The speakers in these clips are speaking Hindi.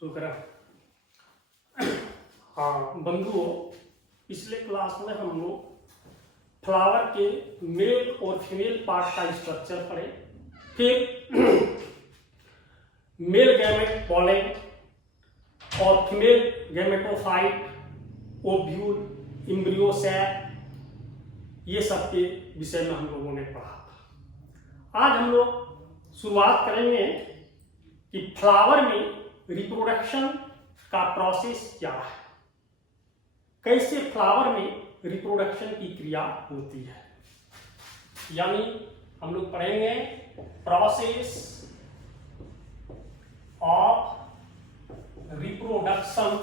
शुक्र। हाँ बंधुओं, पिछले क्लास में हम लोग फ्लावर के मेल और फीमेल पार्ट का स्ट्रक्चर पढ़े। फिर मेल गैमेट पॉलन और female gametophyte, ovule, embryo sac, ये सब के विषय में हम लोगों ने पढ़ा था। आज हम लोग शुरुआत करेंगे कि फ्लावर में रिप्रोडक्शन का प्रोसेस क्या है, कैसे फ्लावर में रिप्रोडक्शन की क्रिया होती है। यानी हम लोग पढ़ेंगे process of reproduction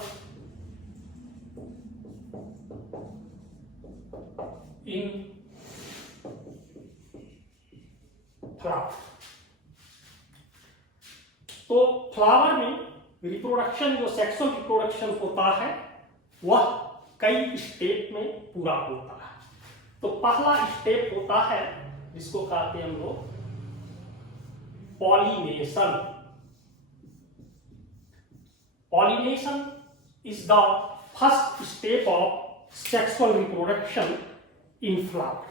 in flower. तो फ्लावर में रिप्रोडक्शन, जो सेक्सुअल रिप्रोडक्शन होता है, वह कई स्टेप में पूरा होता है। तो पहला स्टेप होता है जिसको कहते हैं हम लोग pollination. Pollination is the first step of sexual reproduction in flower.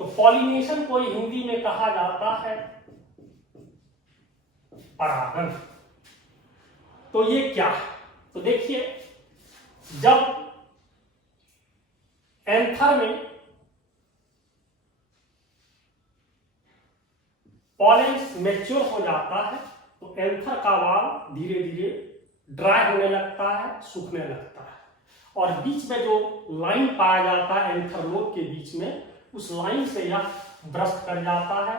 तो पॉलिनेशन को हिंदी में कहा जाता है परागन। तो ये क्या है? तो देखिए, जब एंथर में पॉलेन मैच्योर हो जाता है तो एंथर का वाल धीरे धीरे ड्राई होने लगता है, सूखने लगता है, और बीच में जो लाइन पाया जाता है एंथर लोब के बीच में, उस लाइन से यह ब्रस्ट कर जाता है,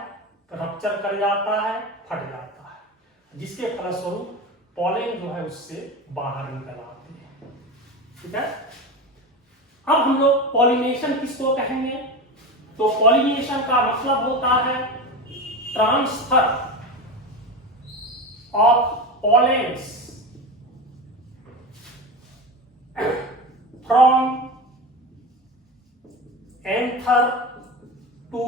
रप्चर कर जाता है, फट जाता है, जिसके फलस्वरूप पॉलेन जो है उससे बाहर निकल आते हैं। ठीक है। अब हम लोग पॉलिनेशन किसको कहेंगे? तो पॉलिनेशन का मतलब होता है transfer of pollens from anther to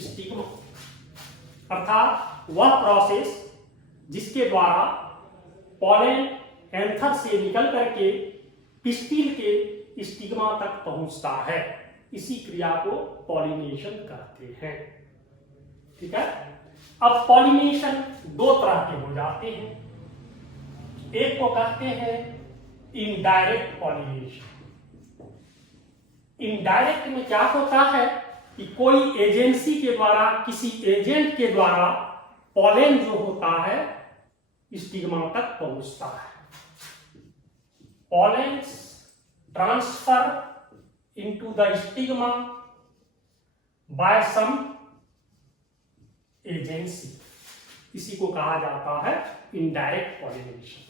stigma, अर्थात वह प्रोसेस जिसके द्वारा पॉलेन एंथर से निकल करके पिस्टिल के स्टिग्मा तक पहुंचता है, इसी क्रिया को पॉलिनेशन कहते हैं। ठीक है। अब पॉलिनेशन दो तरह के हो जाते हैं। एक को कहते हैं इनडायरेक्ट पॉलिनेशन। इनडायरेक्ट में क्या होता है कि कोई एजेंसी के द्वारा, किसी एजेंट के द्वारा पॉलेन जो होता है स्टिग्मा तक पहुंचता है। Pollens transfer into the stigma by some agency, इसी को कहा जाता है इनडायरेक्ट पॉलिनेशन।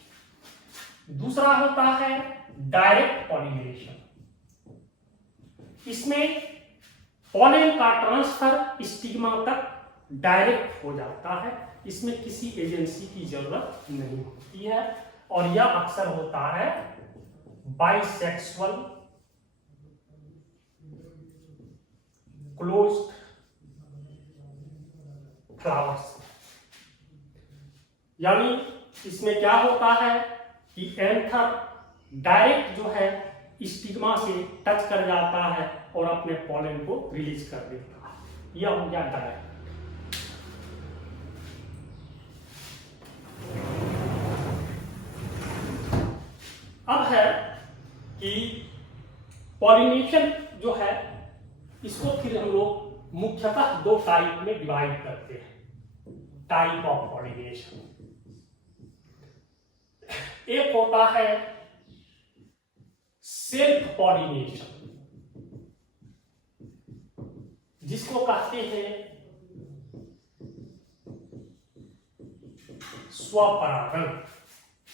दूसरा होता है डायरेक्ट पॉलिनेशन। इसमें पॉलेन का ट्रांसफर स्टिग्मा तक डायरेक्ट हो जाता है, इसमें किसी एजेंसी की जरूरत नहीं होती है, और यह अक्सर होता है बाइसेक्सुअल क्लोज्ड फ्लावर्स। यानी इसमें क्या होता है कि एंथर डायरेक्ट जो है स्टिग्मा से टच कर जाता है और अपने पॉलेन को रिलीज कर देता है। यह हो गया डायरेक्ट। अब है कि पॉलिनेशन जो है, इसको फिर हम लोग मुख्यतः दो टाइप में डिवाइड करते हैं। टाइप ऑफ पॉलिनेशन, एक होता है सेल्फ पॉलिनेशन, जिसको कहते हैं स्वपरागण।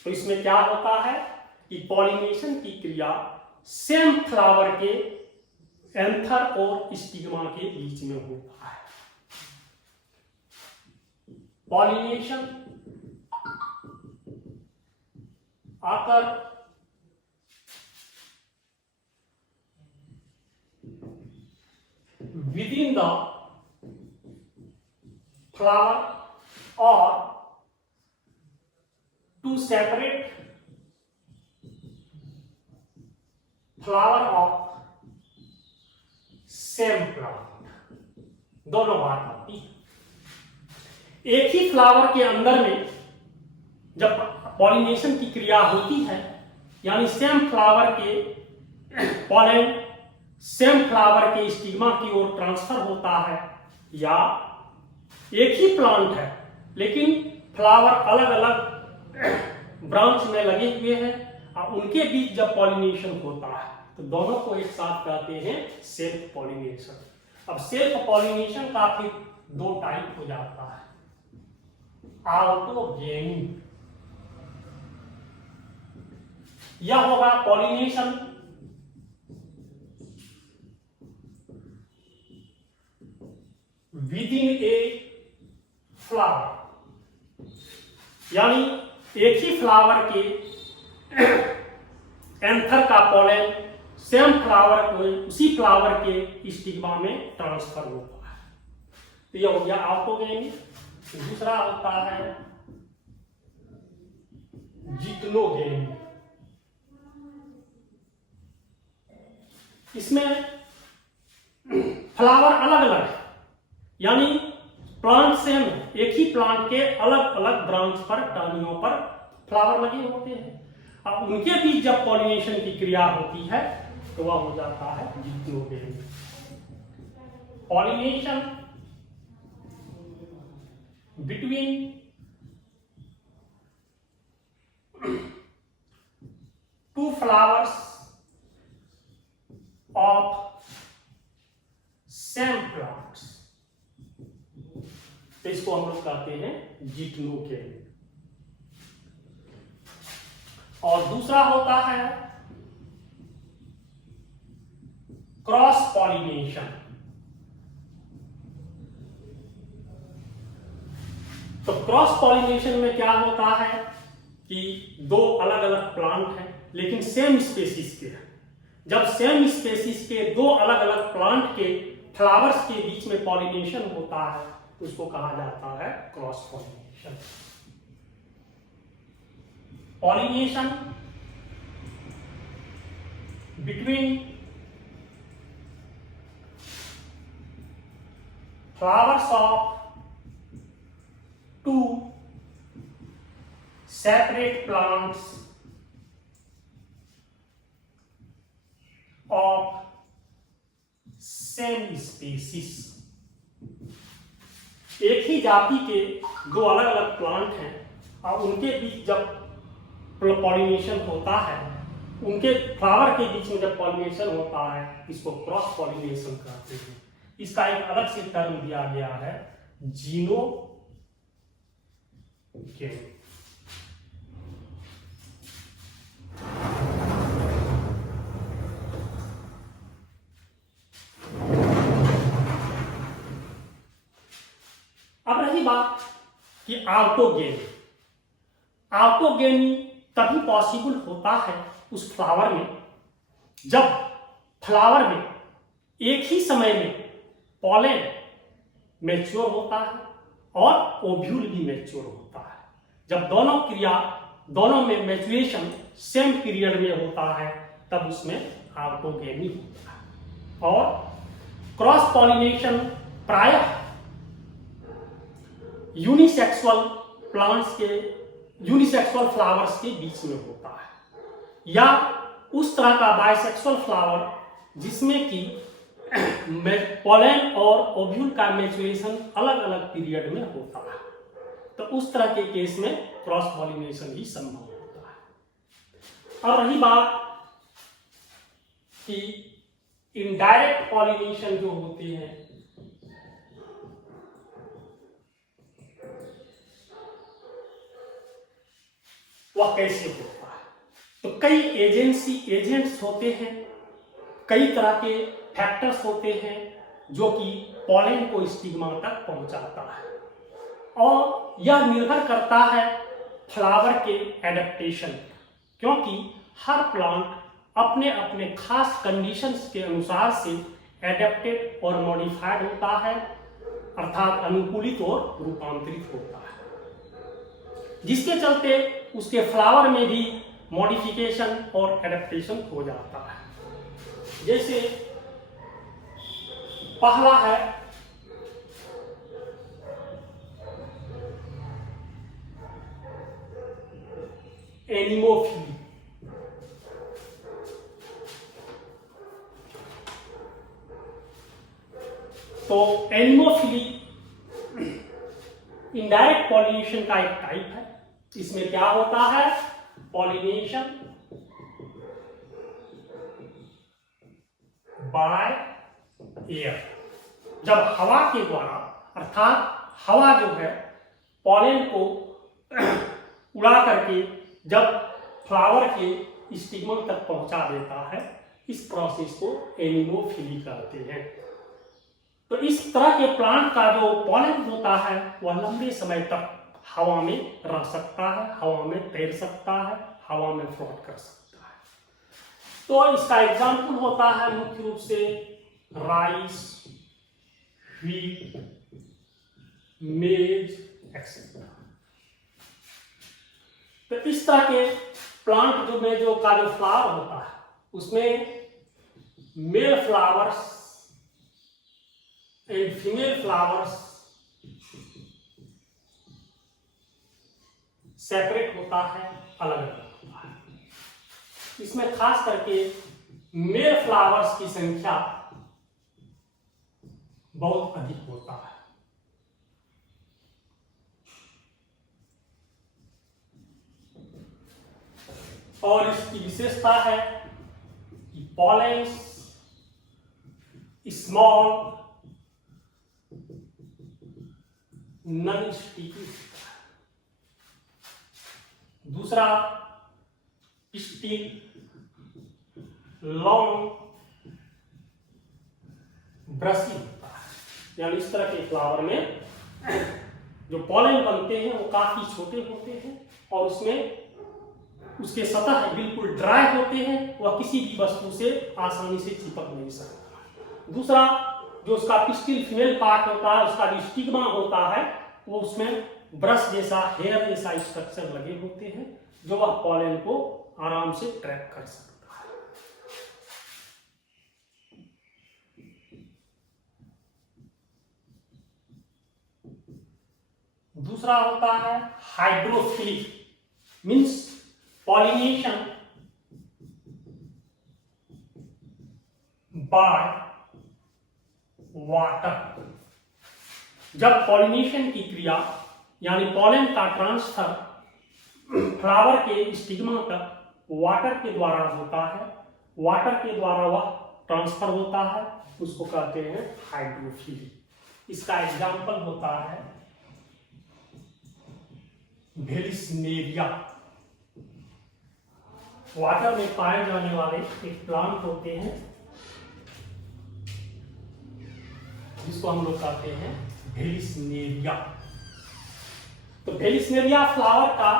तो इसमें क्या होता है कि पॉलिनेशन की क्रिया सेम फ्लावर के एंथर और स्टिग्मा के बीच में होता है। Pollination occur within the flower और two separate flower of same plant, दोनों बात आती है। एक ही फ्लावर के अंदर में जब पॉलिनेशन की क्रिया होती है, यानी सेम फ्लावर के पॉलन सेम फ्लावर के स्टिग्मा की ओर ट्रांसफर होता है, या एक ही प्लांट है लेकिन फ्लावर अलग अलग ब्रांच में लगे हुए हैं और उनके बीच जब पॉलिनेशन होता है तो दोनों को एक साथ कहते हैं सेल्फ पॉलिनेशन। अब सेल्फ पॉलिनेशन का फिर दो टाइप हो जाता है। ऑटोगेनी, यह होगा पॉलिनेशन विदिन ए फ्लावर, यानी एक ही फ्लावर के एंथर का पॉलन सेम फ्लावर को उसी फ्लावर के स्टिग्मा में ट्रांसफर होता है, तो यह हो गया ऑटोगेनी। दूसरा होता है जिक्नोगेनी। इसमें फ्लावर अलग अलग है, यानी प्लांट सेम है, एक ही प्लांट के अलग अलग ब्रांच पर टहनियों पर फ्लावर लगे होते हैं, अब उनके बीच जब पॉलिनेशन की क्रिया होती है तो वह हो जाता है geitonogamy. Pollination between two flowers of same plants, तो इसको हम लोग कहते हैं जिक्नोगेनी। और दूसरा होता है क्रॉस पॉलिनेशन। तो क्रॉस पॉलिनेशन में क्या होता है कि दो अलग अलग प्लांट हैं लेकिन सेम स्पेसीज के हैं। जब सेम स्पेसीज के दो अलग अलग प्लांट के फ्लावर्स के बीच में पॉलिनेशन होता है तो उसको कहा जाता है cross pollination. Pollination between flowers of two separate plants of same species। एक ही जाति के दो अलग अलग प्लांट हैं और उनके बीच जब पॉलिनेशन होता है, उनके फ्लावर के बीच में जब पॉलिनेशन होता है इसको क्रॉस पॉलिनेशन कहते हैं। इसका एक अलग से टर्म दिया गया है जीनोगेनी। अब रही बात कि ऑटोगेनी। ऑटोगेनी तभी पॉसिबल होता है उस फ्लावर में जब फ्लावर में एक ही समय में पॉलन मैच्योर होता है और ओव्यूल भी मैच्योर होता है। जब दोनों में मैच्योरेशन सेम पीरियड में होता है तब उसमें ऑटोगेनी होता है। और क्रॉस पॉलिनेशन प्रायः यूनिसेक्सुअल फ्लावर्स के बीच में होता है, या उस तरह का बाइसेक्सुअल फ्लावर जिसमें कि पॉलन और ओव्यूल का मैच्योरेशन अलग अलग पीरियड में होता है, तो उस तरह के केस में क्रॉस पॉलिनेशन ही संभव होता है। और रही बात कि इनडायरेक्ट पॉलिनेशन जो होते हैं वह कैसे होता है, तो कई एजेंट्स होते हैं, कई तरह के फैक्टर्स होते हैं जो कि पॉलन को स्टिग्मा तक पहुंचाता है, और यह निर्भर करता है फ्लावर के एडेप्टेशन, क्योंकि हर प्लांट अपने अपने खास कंडीशंस के अनुसार से एडेप्टेड और मॉडिफाइड होता है, अर्थात अनुकूलित और रूपांतरित होता है। जिसके चलते उसके फ्लावर में भी मॉडिफिकेशन और एडेप्टेशन हो जाता है। जैसे पहला है एनिमोफिली। तो एनिमोफिली इनडायरेक्ट पॉलिनेशन का एक टाइप है। इसमें क्या होता है, पॉलिनेशन बाय एयर। जब हवा के द्वारा, अर्थात हवा जो है पॉलन को उड़ा करके जब फ्लावर के स्टिग्मा तक पहुंचा देता है, इस प्रोसेस को एनिमोफिली कहते हैं। तो इस तरह के प्लांट का जो पॉलन होता है वह लंबे समय तक हवा में रह सकता है, हवा में तैर सकता है, हवा में फ्लोट कर सकता है। तो इसका एग्जाम्पल होता है मुख्य रूप से राइस, व्हीट, मेज एक्सेट्रा। तो इस तरह के प्लांट जो में जो का जो फ्लावर होता है उसमें male flowers and female flowers separate होता है, अलग अलग होता है। इसमें खास करके मेल फ्लावर्स की संख्या बहुत अधिक होता है। और इसकी विशेषता है कि पॉलेंस स्मॉल नॉन स्टिकी। दूसरा स्टिक लॉन्ग ब्रशी होता है। यानी इस तरह के फ्लावर में जो पॉलन बनते हैं वो काफी छोटे होते हैं और उसमें उसके सतह बिल्कुल ड्राई होते हैं, वह किसी भी वस्तु से आसानी से चिपक नहीं सकता। दूसरा जो उसका पिस्टिल फीमेल पार्ट होता है, उसका जो स्टिग्मा होता है वो उसमें ब्रश जैसा, हेयर जैसा स्ट्रक्चर लगे होते हैं जो वह पॉलन को आराम से ट्रैप कर सकता है। दूसरा होता है hydrophilic, means pollination by water. जब पॉलिनेशन की क्रिया यानी पॉलन का ट्रांसफर फ्लावर के स्टिग्मा तक वाटर के द्वारा होता है, वाटर के द्वारा वह ट्रांसफर होता है, उसको कहते हैं हाइड्रोफिली। इसका एग्जाम्पल होता है वेलिस्नेरिया। वाटर में पाए जाने वाले एक प्लांट होते हैं जिसको हम लोग कहते हैं वेलिस्नेरिया। तो वेलिस्नेरिया फ्लावर का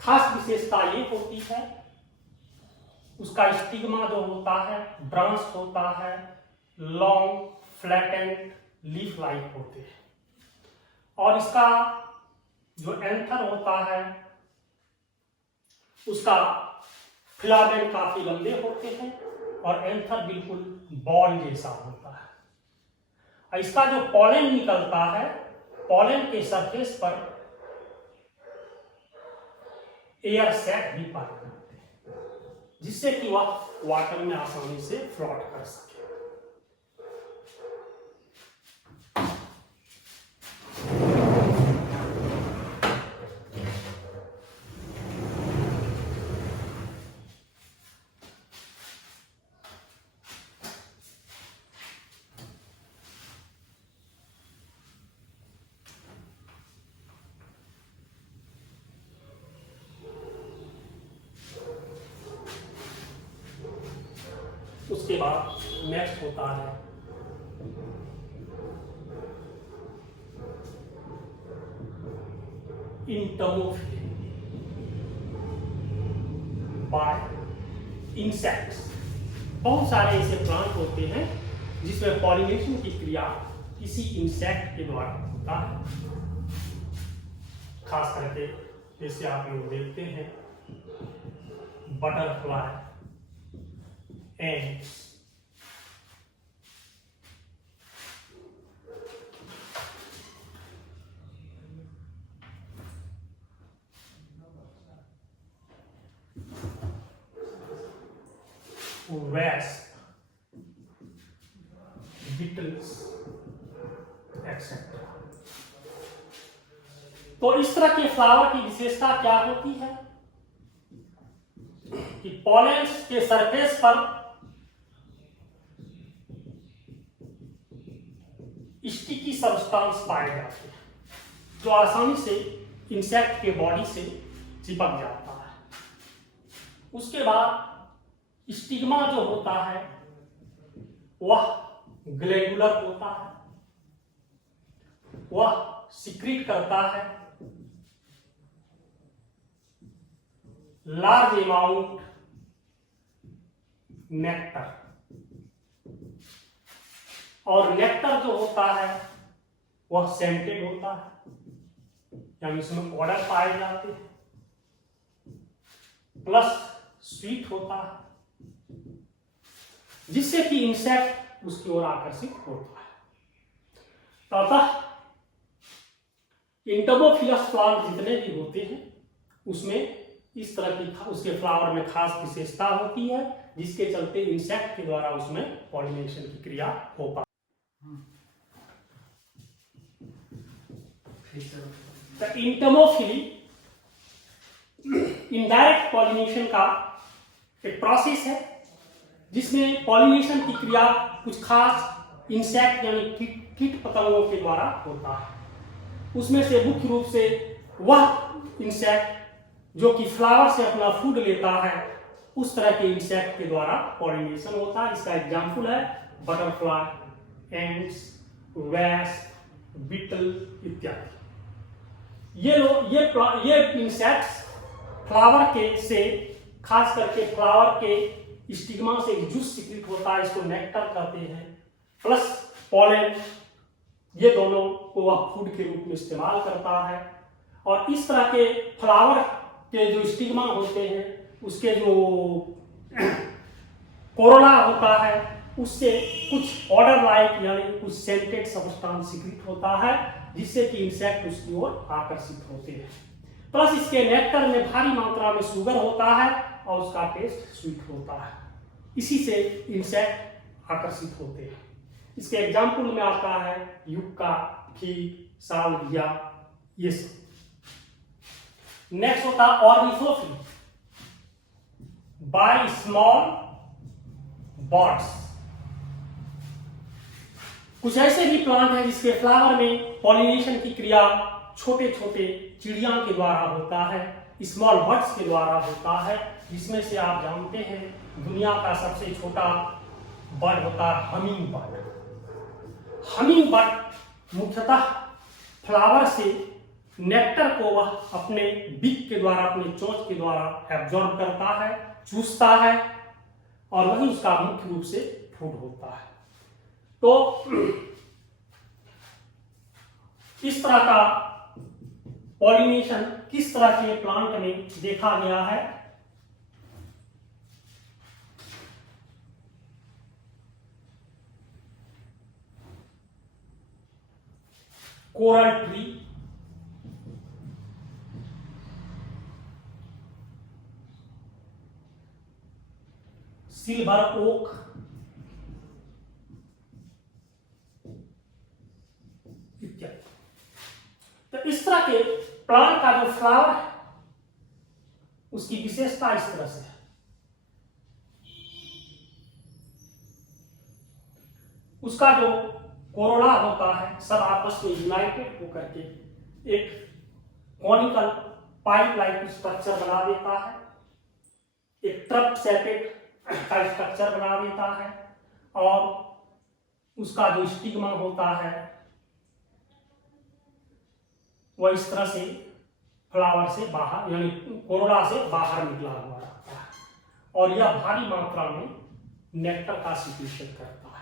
खास विशेषता ये होती है, उसका स्टिग्मा जो होता है ब्रांच होता है, लॉन्ग फ्लैटेंड लीफ लाइक होते हैं और इसका जो एंथर होता है उसका फिलामेंट काफी लंबे होते हैं और एंथर बिल्कुल बॉल जैसा होता है। और इसका जो पॉलन निकलता है, पॉलन के सरफेस पर एयर सैक भी पाए जाते हैं जिससे कि वह वाटर में आसानी से फ्लोट कर सके। उसके बाद नेक्स्ट होता है इंटमोफिली बाय इंसेक्ट्स। बहुत सारे ऐसे प्लांट होते हैं जिसमें पॉलिनेशन की क्रिया किसी इंसेक्ट के द्वारा होता है। खास करके जैसे आप लोग देखते हैं butterfly, ends, wasp, beetles, etcetera. तो इस तरह के फ्लावर की विशेषता क्या होती है कि पॉलेन्स के सरफेस पर स्टिकी सब्सटेंस पाए जाते हैं जो आसानी से इंसेक्ट के बॉडी से चिपक जाता है। उसके बाद स्टिग्मा जो होता है वह ग्लैंडुलर होता है, वह सिक्रीट करता है लार्ज अमाउंट नेक्टर, और नेक्टर जो होता है वह सेंटेड होता है, यानी इसमें ऑर्डर पाए जाते हैं, प्लस स्वीट होता है जिससे कि इंसेक्ट उसकी ओर आकर्षित होता है। तो अतः इंटर्मोफिलस प्लांट जितने भी होते हैं उसमें इस तरह की उसके फ्लावर में खास विशेषता होती है जिसके चलते इंसेक्ट के द्वारा उसमें पॉलिनेशन की क्रिया हो पाती है। तो इंटर्मोफिली इनडायरेक्ट पॉलिनेशन का एक प्रोसेस है जिसमें पॉलिनेशन की क्रिया कुछ खास इंसेक्ट यानी कीट पतंगों के द्वारा होता है। उसमें से मुख्य रूप से वह इंसेक्ट जो कि फ्लावर से अपना फूड लेता है उस तरह के इंसेक्ट के द्वारा पॉलिनेशन होता है। इसका एग्जाम्पल है बटरफ्लाई, एंड्स, वेस्प, बीटल इत्यादि। ये इंसेक्ट्स फ्लावर के से खास करके फ्लावर के स्टिग्मा से एक जूस सिक्रीट होता है, इसको नेक्टर कहते हैं, प्लस पॉलन, ये दोनों को वह फूड के रूप में इस्तेमाल करता है। और इस तरह के फ्लावर के जो स्टिग्मा होते हैं उसके जो कोरोला होता है उससे कुछ ऑर्डर लाइक यानी कुछ सेंटेड सब्सटेंस सिक्रीट होता है जिससे कि इंसेक्ट उसकी ओर आकर्षित होते हैं। प्लस इसके नेक्टर में भारी मात्रा में शुगर होता है और उसका टेस्ट स्वीट होता है, इसी से इंसेक्ट आकर्षित होते हैं। इसके एग्जाम्पल में आता है युक्का, फीग, साल्विया, ये सब। नेक्स्ट होता है ऑर्निथोफिली बाय स्मॉल बर्ड्स। कुछ ऐसे भी प्लांट हैं जिसके फ्लावर में पॉलिनेशन की क्रिया छोटे छोटे चिड़िया के द्वारा होता है, स्मॉल बर्ड्स के द्वारा होता है, जिसमें से आप जानते हैं दुनिया का सबसे छोटा बर्ड होता है हमिंग बर्ड। हमिंग बर्ड मुख्यतः फ्लावर से नेक्टर को वह अपने बीक के द्वारा, अपने चोंच के द्वारा एब्जॉर्ब करता है, चूसता है और वही उसका मुख्य रूप से फूड होता है। तो इस तरह का पॉलिनेशन किस तरह के प्लांट में देखा गया है? कोरल ट्री, सिल्वर ओक, इत्यादि। तो इस तरह के प्लांट का जो फ्लावर है उसकी विशेषता इस तरह से है। उसका जो कोरोला होता है सब आपस में यूनाइटेड होकर के एक कॉनिकल पाइप लाइक स्ट्रक्चर बना देता है, एक ट्रप शेपेड का स्ट्रक्चर बना देता है और उसका जो स्टिग्मा होता है वह इस तरह से फ्लावर से बाहर यानी कोरोला से बाहर निकला हुआ रहता है और यह भारी मात्रा में नेक्टर का सिक्रीशन करता है।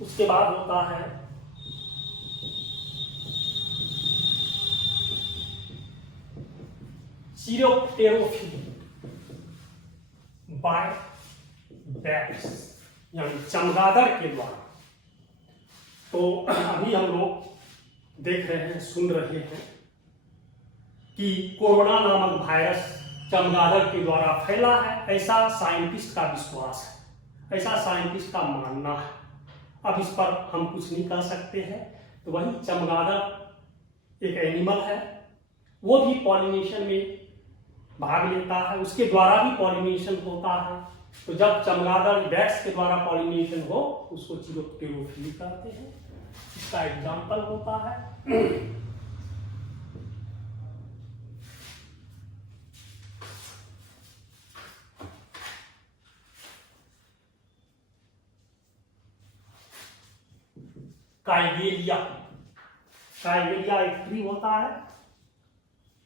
उसके बाद होता है सीरोप्टेरोफिल बाय बैट्स, यानी चमगादड़ के द्वारा। तो अभी हम लोग देख रहे हैं, सुन रहे हैं कि कोरोना नामक वायरस चमगादड़ के द्वारा फैला है, ऐसा साइंटिस्ट का विश्वास है, ऐसा साइंटिस्ट का मानना है। अब इस पर हम कुछ नहीं कर सकते हैं। तो वही चमगादड़ एक एनिमल है, वो भी पॉलिनेशन में भाग लेता है, उसके द्वारा भी पॉलिनेशन होता है। तो जब चमगादड़ बैट्स के द्वारा पॉलिनेशन हो उसको सीरोप्टेरोफिली कहते हैं। इसका एग्जाम्पल होता है काइगेलिया। काइगेलिया एक ट्री होता है,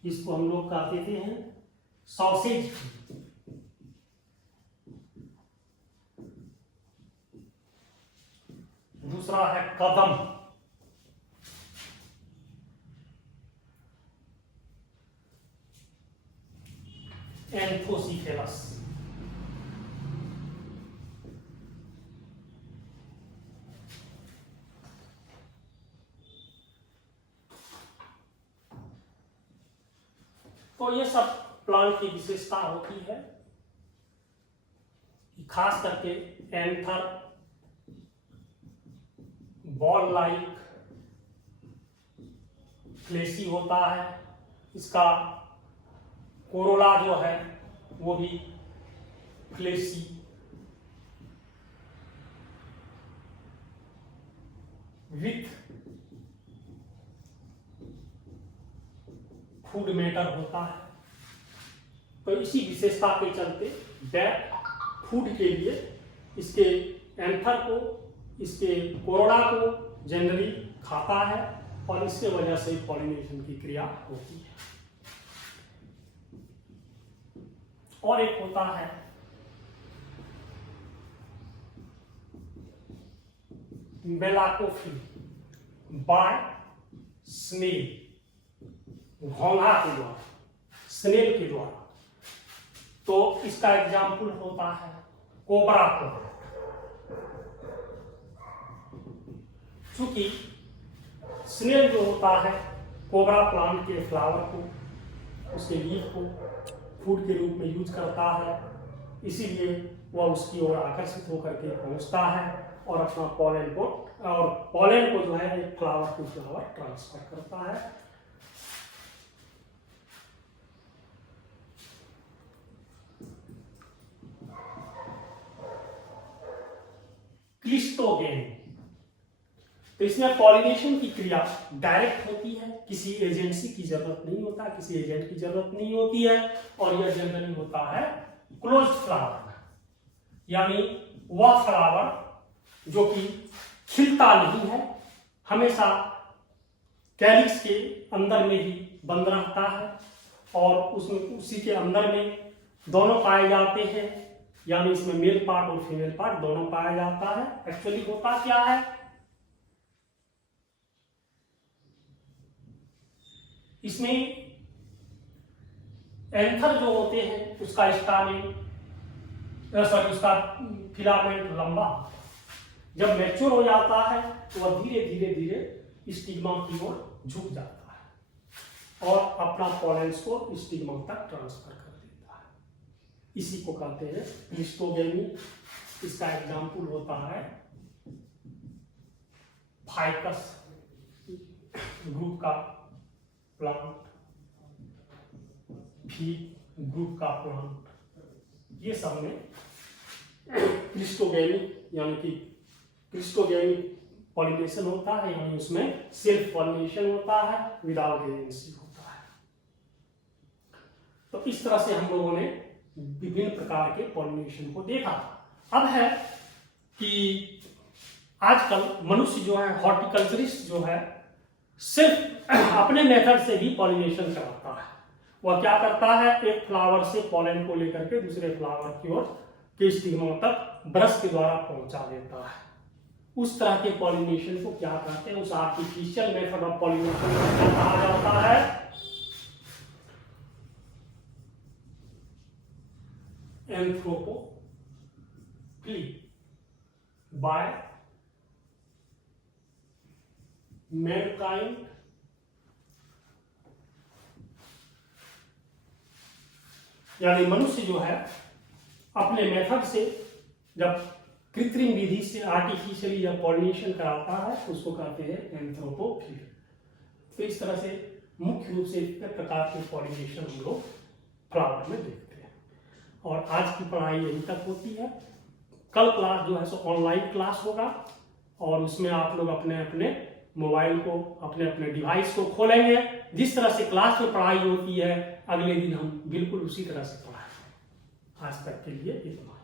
जिसको हम लोग कहते हैं सॉसेज। दूसरा है कदम, एंथोसिफेलस। तो ये सब प्लांट की विशेषता होती है कि खास करके एंथर बॉल लाइक फ्लेशी होता है, इसका कोरोला जो है वो भी फ्लेशी, विथ फूड मैटर होता है। तो इसी विशेषता के चलते बैट फूड के लिए इसके एंथर को, इसके कोरोला को जनरली खाता है और इसके वजह से पॉलिनेशन की क्रिया होती है। और एक होता है मेलाकोफिल बाय स्नेल, घोंघा के द्वारा, स्नेल के द्वारा। तो इसका एग्जाम्पल होता है कोबरा प्लांट। चूंकि स्नेल जो होता है कोबरा प्लांट के फ्लावर को, उसके लीफ को फूड के रूप में यूज करता है, इसीलिए वह उसकी ओर आकर्षित होकर के पहुंचता है और अपना पॉलन को जो है एक फ्लावर टू फ्लावर ट्रांसफर करता है। क्लिस्टोगेनी। तो इसमें पॉलिनेशन की क्रिया डायरेक्ट होती है, किसी एजेंसी की जरूरत नहीं होता, किसी एजेंट की जरूरत नहीं होती है, और यह जनरली होता है क्लोज फ्लावर, यानी वह फ्लावर जो कि खिलता नहीं है, हमेशा कैलिक्स के अंदर में ही बंद रहता है और उसमें उसी के अंदर में दोनों पाए जाते हैं, यानी इसमें मेल पार्ट और फीमेल पार्ट दोनों पाया जाता है। एक्चुअली होता क्या है, इसमें एंथर जो होते हैं उसका उसका फिलामेंट लंबा, जब मैच्योर हो जाता है तो वह धीरे धीरे धीरे स्टिग्मा की ओर झुक जाता है और अपना पॉलेंस को स्टिग्मा तक ट्रांसफर कर देता है। इसी को कहते हैं क्लिस्टोगेनी। इसका एग्जाम्पल होता है फाइकस ग्रुप का प्लांट, भी ग्रुप का प्लांट, ये सब में क्लिस्टोगेनी यानी कि क्लिस्टोगेनी पॉलिनेशन होता है, यानी उसमें सेल्फ पॉलिनेशन होता है, विदाउट एजेंसी होता है। तो इस तरह से हम लोगों ने विभिन्न प्रकार के पॉलिनेशन को देखा। अब है कि आजकल मनुष्य जो है, हॉर्टिकल्चरिस्ट जो है, सिर्फ अपने मेथड से भी पॉलिनेशन कराता है। वह क्या करता है, एक फ्लावर से पॉलन को लेकर के दूसरे फ्लावर की ओर के स्टिग्मा तक ब्रश के द्वारा पहुंचा देता है। उस तरह के पॉलिनेशन को क्या कहते हैं, उस आर्टिफिशियल मेथड ऑफ पॉलिनेशन को क्या कहा जाता है, एंथ्रोपोफिली बाय मैनकाइंड यानी मनुष्य जो है अपने मेथड से जब कृत्रिम विधि से आर्टिफिशियली या पॉलिनेशन कराता है उसको कहते हैं एंथ्रोपोफिली। तो इस तरह से मुख्य रूप से इतने प्रकार के पॉलिनेशन हम लोग फ्लावर में देखते हैं। और आज की पढ़ाई यहीं तक होती है। कल क्लास जो है सो ऑनलाइन क्लास होगा और उसमें आप लोग अपने अपने मोबाइल को, अपने अपने डिवाइस को खोलेंगे। जिस तरह से क्लास में पढ़ाई होती है अगले दिन हम बिल्कुल उसी तरह से पढ़ाएंगे। आज तक के लिए इतना।